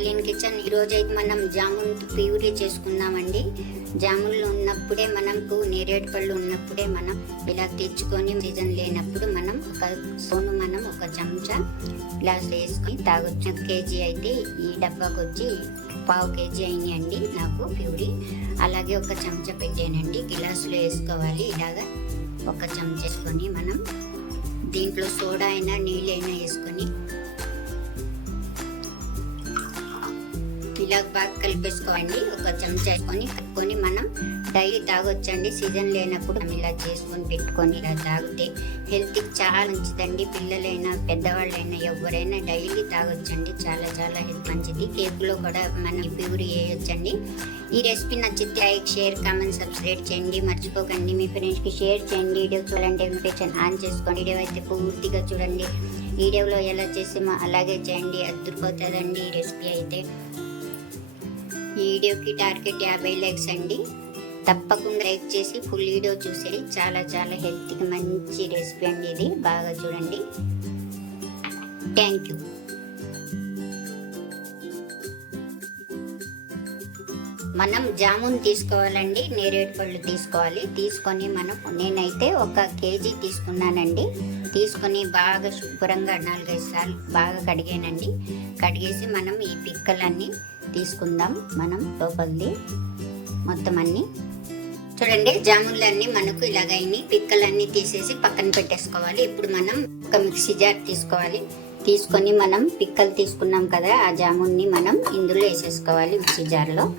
Kalyan kitchen ఈ అయితే మనం జామున్ ప్యూరీ చేసుకుందామండి. జామున్లు ఉన్నప్పుడే మనకు నేరేడు పళ్ళు ఉన్నప్పుడే మనం ఇలా తెచ్చుకొని సీజన్ లేనప్పుడు మనం ఒక సోను మనం ఒక చెంచా గ్లాస్ వేసుకొని తాగొచ్చు. కేజీ అయితే ఈ డబ్బాకి వచ్చి పావు కేజీ అయినాయండి నాకు ప్యూరీ. అలాగే ఒక చెంచా పెట్టానండి. గిలాసులో వేసుకోవాలి. ఇలాగా ఒక చెంచా వేసుకొని మనం దీంట్లో సోడా అయినా నీళ్ళైనా వేసుకొని ఇలా బాగా కలిపేసుకోండి. ఒక చెంచా వేసుకొని కలుపుకొని మనం డైలీ తాగొచ్చండి. సీజన్ లేనప్పుడు మనం ఇలా చేసుకొని పెట్టుకొని ఇలా తాగితే హెల్త్కి చాలా మంచిదండి. పిల్లలైనా పెద్దవాళ్ళైనా ఎవరైనా డైలీ తాగొచ్చండి. చాలా చాలా హెల్త్ మంచిది. కేక్లో కూడా మనం ప్యూర్ వేయొచ్చండి. ఈ రెసిపీ నచ్చితే లైక్ షేర్ కామెంట్ సబ్స్క్రైబ్ చేయండి. మర్చిపోకండి. మీ ఫ్రెండ్స్కి షేర్ చేయండి. వీడియో చూడండి ఇన్విటేషన్ ఆన్ చేసుకోండి. వీడియో అయితే పూర్తిగా చూడండి. వీడియోలో ఎలా చేసామో అలాగే చేయండి. అద్దరిపోతుందండి ఈ రెసిపీ అయితే. వీడియోకి టార్గెట్ యాభై లైక్స్ అండి. తప్పకుండా లైక్ చేసి ఫుల్ వీడియో చూసేది. చాలా చాలా హెల్త్కి మంచి రెసిపీ అండి ఇది. బాగా చూడండి. Thank you. మనం జామున్ తీసుకోవాలండి. నేరేడు పళ్ళు తీసుకోవాలి. తీసుకొని మనం నేనైతే ఒక కేజీ తీసుకున్నానండి. తీసుకొని బాగా శుభ్రంగా నాలుగైదు సార్లు బాగా కడిగానండి. కడిగేసి మనం ఈ పిక్కలన్నీ తీసుకుందాం. మనం లోపలిది మొత్తం అన్ని. చూడండి జామున్లన్నీ మనకు ఇలాగైనాయి పిక్కలన్నీ తీసేసి పక్కన పెట్టేసుకోవాలి. ఇప్పుడు మనం ఒక మిక్సీ జార్ తీసుకోవాలి. తీసుకొని మనం పిక్కలు తీసుకున్నాం కదా ఆ జామున్ని మనం ఇందులో వేసేసుకోవాలి మిక్సీ జార్లో.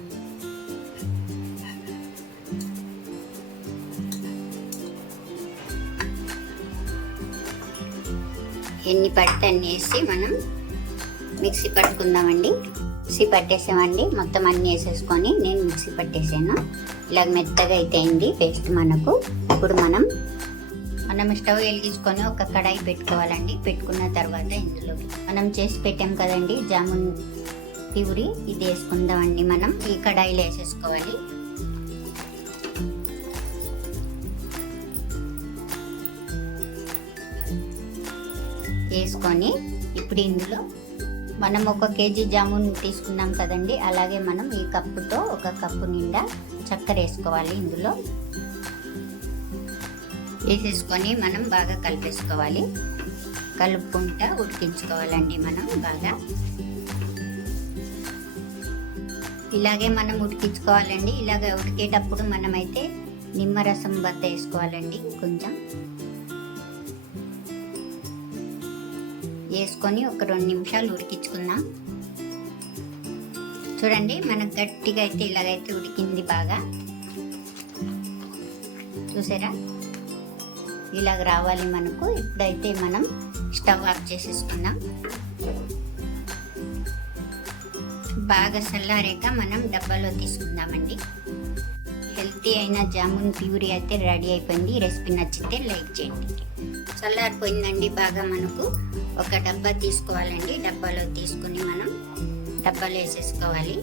ఎన్ని పడితే అన్ని వేసి మనం మిక్సీ పట్టుకుందామండి. మిక్సీ పట్టేసామండి. మొత్తం అన్ని వేసేసుకొని నేను మిక్సీ పట్టేసాను. ఇలాగ మెత్తగా అయితే అయింది పేస్ట్ మనకు. ఇప్పుడు మనం మనం స్టవ్ వెలిగించుకొని ఒక కడాయి పెట్టుకోవాలండి. పెట్టుకున్న తర్వాత ఇందులో మనం చేసి పెట్టాం కదండి జామున్ ప్యూరి. ఇది వేసుకుందామండి మనం. ఈ కడాయిలో వేసేసుకోవాలి. వేసుకొని ఇప్పుడు ఇందులో మనం ఒక కేజీ జామున్ తీసుకున్నాం కదండి. అలాగే మనం ఈ కప్పుతో ఒక కప్పు నిండా చక్కెర వేసుకోవాలి ఇందులో. వేసేసుకొని మనం బాగా కలిపేసుకోవాలి. కలుపుకుంటా ఉడికించుకోవాలండి మనం బాగా. ఇలాగే మనం ఉడికించుకోవాలండి. ఇలాగ ఉడికేటప్పుడు మనమైతే నిమ్మరసం బద్ద వేసుకోవాలండి. కొంచెం వేసుకొని ఒక రెండు నిమిషాలు ఉడికించుకుందాం. చూడండి మనకు గట్టిగా అయితే ఇలాగైతే ఉడికింది బాగా. చూసారా? ఇలాగ రావాలి మనకు. ఇప్పుడైతే మనం స్టవ్ ఆఫ్ చేసేసుకుందాం. బాగా చల్లారాక మనం డబ్బాలో తీసుకుందామండి. హెల్తీ అయిన జామున్ ప్యూరీ అయితే రెడీ అయిపోయింది. ఈ రెసిపీ నచ్చితే లైక్ చేయండి. చల్లారిపోయిందండి బాగా మనకు. ఒక డబ్బా తీసుకోవాలండి. డబ్బాలో తీసుకుని మనం డబ్బాలో వేసేసుకోవాలి.